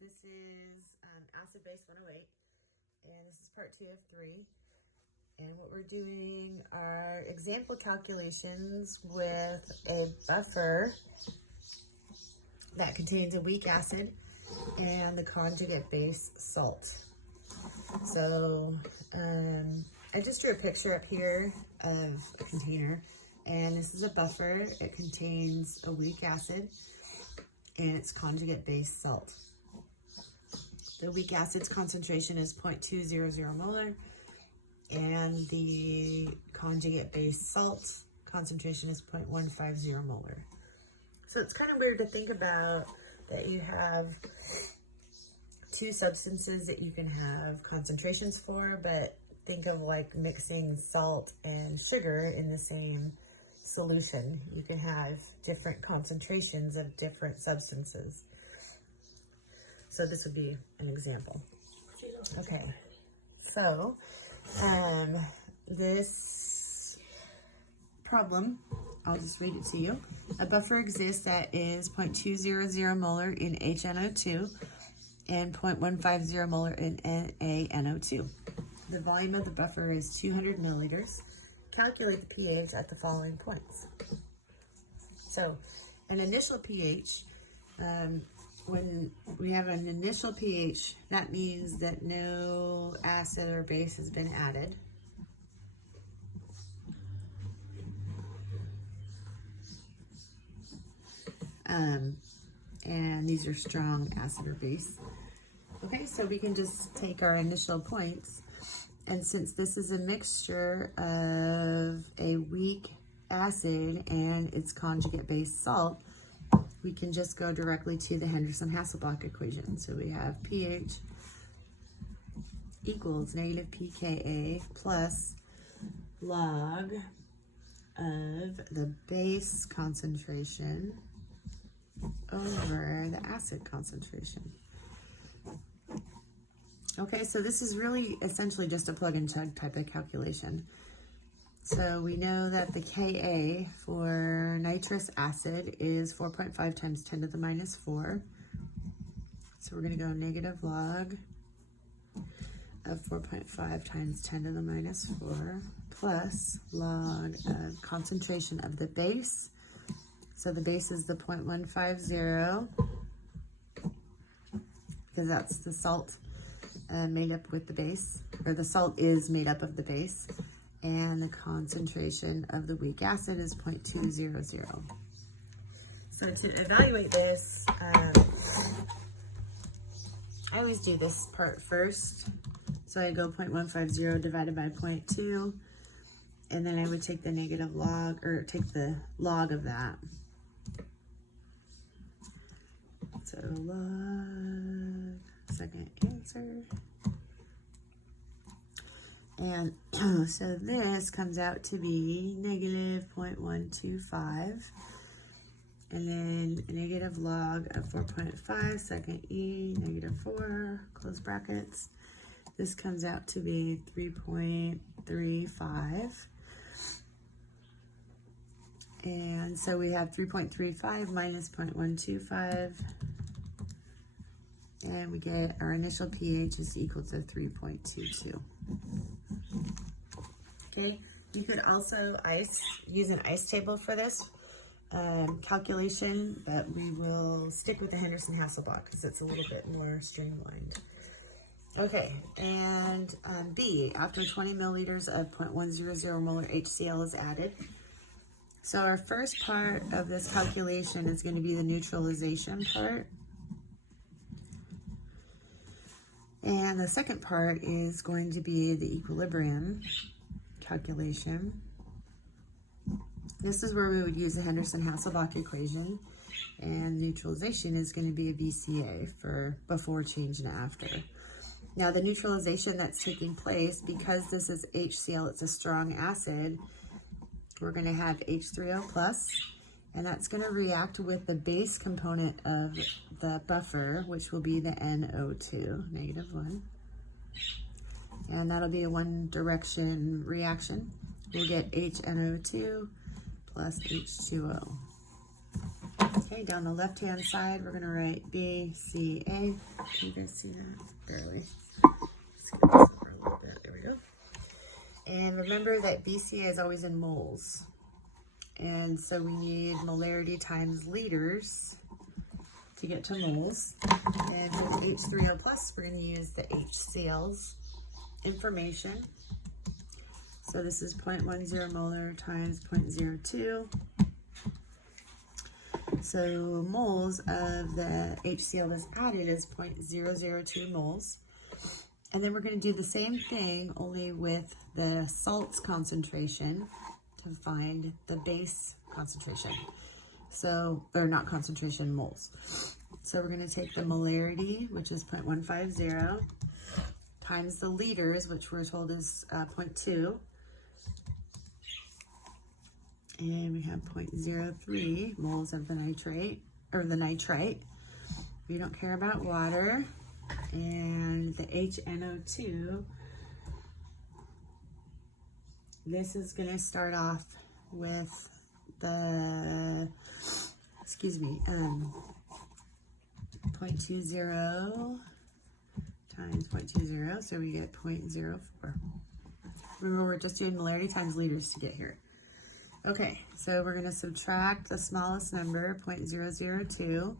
This is Acid Base 108, and this is part 2 of 3. And what we're doing are example calculations with a buffer that contains a weak acid and the conjugate base salt. So I just drew a picture up here of a container, and this is a buffer. It contains a weak acid and its conjugate base salt. The weak acid's concentration is 0.200 molar, and the conjugate base salt concentration is 0.150 molar. So it's kind of weird to think about that you have two substances that you can have concentrations for, but think of like mixing salt and sugar in the same solution. You can have different concentrations of different substances. So this would be an example. Okay, so this problem, I'll just read it to you. A buffer exists that is 0.200 molar in HNO2 and 0.150 molar in NaNO2. The volume of the buffer is 200 milliliters. Calculate the pH at the following points. So an initial pH, when we have an initial pH, that means that no acid or base has been added. And these are strong acid or base. Okay, so we can just take our initial points, and since this is a mixture of a weak acid and its conjugate base salt, we can just go directly to the Henderson Hasselbalch equation. So we have pH equals negative pKa plus log of the base concentration over the acid concentration. Okay, so this is really essentially just a plug and chug type of calculation. So we know that the Ka for nitrous acid is 4.5 times 10 to the minus 4. So we're going to go negative log of 4.5 times 10 to the minus 4 plus log of concentration of the base. So the base is the 0.150 because that's the salt made up with the base, or the salt is made up of the base. And the concentration of the weak acid is 0.200. So to evaluate this, I always do this part first. So I go 0.150 divided by 0.2, and then I would take the negative log, or take the log of that. So log, second answer. And so this comes out to be negative 0.125, and then a negative log of 4.5, second E, negative 4, close brackets. This comes out to be 3.35. And so we have 3.35 minus 0.125, and we get our initial pH is equal to 3.22. Okay, you could also use an ice table for this calculation, but we will stick with the Henderson Hasselbalch because it's a little bit more streamlined. Okay, and B, after 20 milliliters of 0.100 molar HCl is added. So our first part of this calculation is going to be the neutralization part. And the second part is going to be the equilibrium calculation. This is where we would use the Henderson Hasselbalch equation, and neutralization is going to be a VCA for before, change, and after. Now the neutralization that's taking place, because this is HCl, it's a strong acid, we're going to have H3O plus, and that's going to react with the base component of the buffer, which will be the NO2, negative 1. And that'll be a one direction reaction. We'll get HNO2 plus H2O. Okay. Okay, down the left-hand side, we're going to write BCA. Can you guys see that? Barely. Skip this over a little bit. There we go. And remember that BCA is always in moles. And so we need molarity times liters to get to moles. And with H3O+, we're going to use the HCl's information. So this is 0.10 molar times 0.02. So moles of the HCl that's added is 0.002 moles. And then we're going to do the same thing, only with the salts concentration to find the base concentration. So, or not concentration, moles. So we're going to take the molarity, which is 0.150, times the liters, which we're told is 0.2. And we have 0.03 moles of the nitrate, or the nitrite. We don't care about water. And the HNO2, this is going to start off with the, 0.20 times 0.20, so we get 0.04. Remember, we're just doing molarity times liters to get here. Okay, so we're going to subtract the smallest number, 0.002.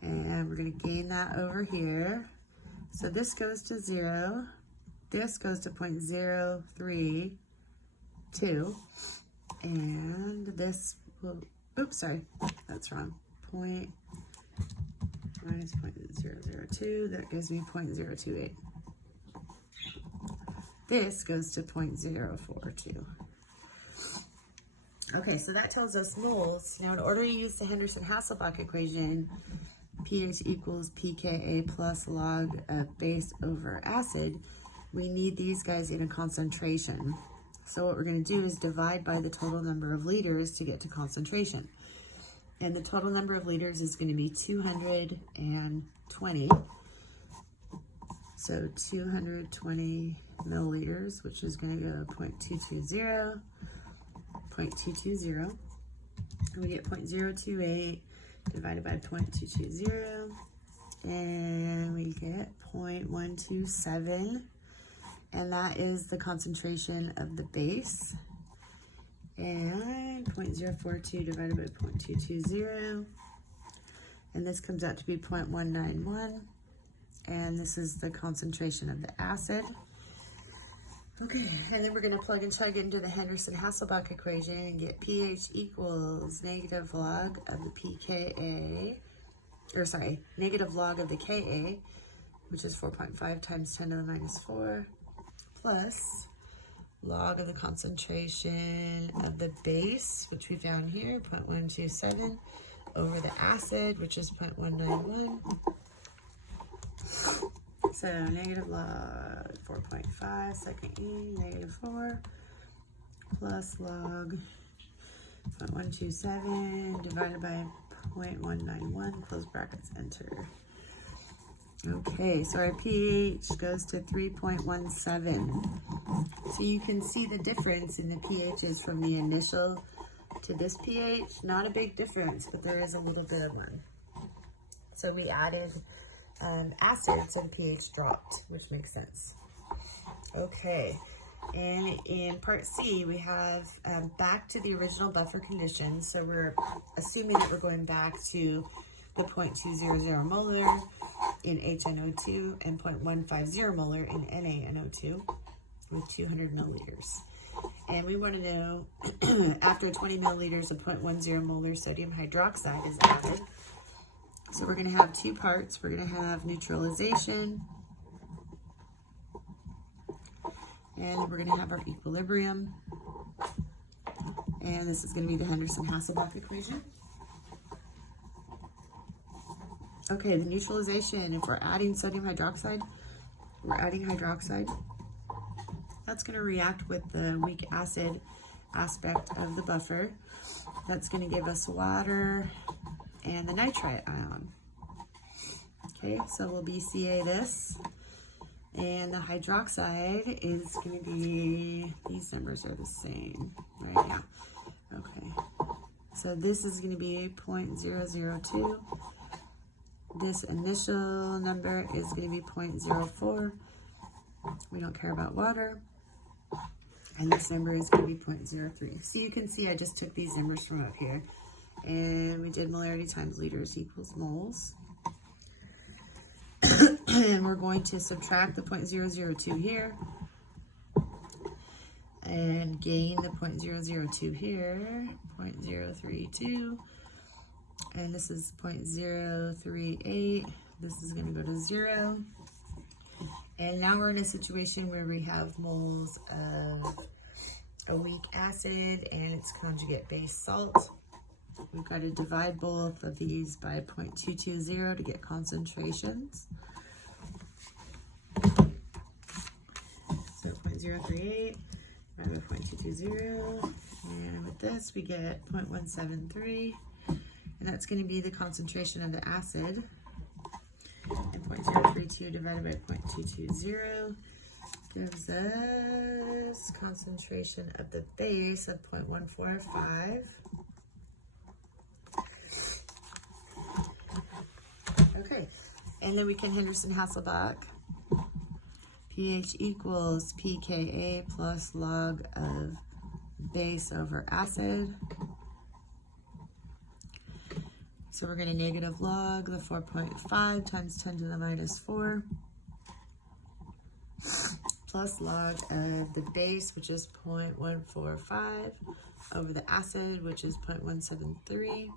And we're going to gain that over here. So this goes to 0. This goes to 0.032. And this will, oops, sorry, that's wrong. Minus 0.002, that gives me 0.028. This goes to 0.042. Okay, so that tells us moles. Now, in order to use the Henderson Hasselbalch equation, pH equals pKa plus log of base over acid, we need these guys in a concentration. So what we're going to do is divide by the total number of liters to get to concentration. And the total number of liters is going to be 220. So 220 milliliters, which is going to go 0.220, 0.220. And we get 0.028 divided by 0.220, and we get 0.127, and that is the concentration of the base. And 0.042 divided by 0.220, and this comes out to be 0.191, and this is the concentration of the acid. Okay, and then we're going to plug and chug into the Henderson Hasselbalch equation and get pH equals negative log of the pKa, or sorry, negative log of the Ka, which is 4.5 times 10 to the minus 4, plus log of the concentration of the base, which we found here, 0.127, over the acid, which is 0.191. So negative log 4.5, second E, negative 4, plus log 0.127 divided by 0.191, close brackets, enter. Okay, so our pH goes to 3.17. So you can see the difference in the pHs from the initial to this pH. Not a big difference, but there is a little bit of one. So we added acid, so the pH dropped, which makes sense. Okay, and in part C, we have back to the original buffer conditions. So we're assuming that we're going back to the 0.200 molar in HNO2 and 0.150 molar in NaNO2 with 200 milliliters. And we want to know after 20 milliliters of 0.10 molar sodium hydroxide is added. So we're going to have two parts. We're going to have neutralization, and we're going to have our equilibrium. And this is going to be the Henderson Hasselbalch equation. Okay, the neutralization, if we're adding sodium hydroxide, we're adding hydroxide. That's going to react with the weak acid aspect of the buffer. That's going to give us water and the nitrite ion. Okay, so we'll BCA this. And the hydroxide is going to be, these numbers are the same, right? Yeah. Okay. So this is going to be 0.002. This initial number is going to be 0.04. We don't care about water. And this number is going to be 0.03. So you can see I just took these numbers from up here. And we did molarity times liters equals moles. And we're going to subtract the 0.002 here. And gain the 0.002 here, 0.032. And this is 0.038. This is going to go to 0. And now we're in a situation where we have moles of a weak acid and its conjugate base salt. We've got to divide both of these by 0.220 to get concentrations. So 0.038 divided by 0.220. And with this we get 0.173. And that's going to be the concentration of the acid. And 0.032 divided by 0.220 gives us concentration of the base of 0.145. Okay, and then we can Henderson Hasselbalch pH equals pKa plus log of base over acid. So we're going to negative log the 4.5 times 10 to the minus 4 plus log of the base, which is 0.145, over the acid, which is 0.173.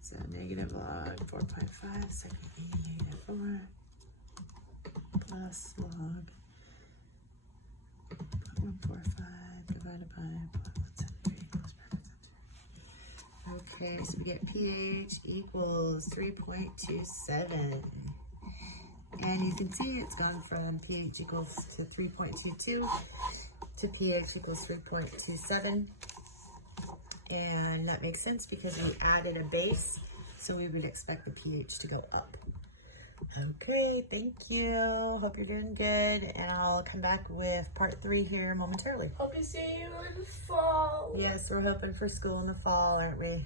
So negative log 4.5, second negative 4, plus log 0.145 divided by 0.173 equals brackets. Okay, so we get pH equals 3.27. And you can see it's gone from pH equals to 3.22 to pH equals 3.27. And that makes sense because we added a base, so we would expect the pH to go up. Okay, thank you. Hope you're doing good, and I'll come back with part 3 here momentarily. Hope to see you in the fall. Yes, we're hoping for school in the fall, aren't we?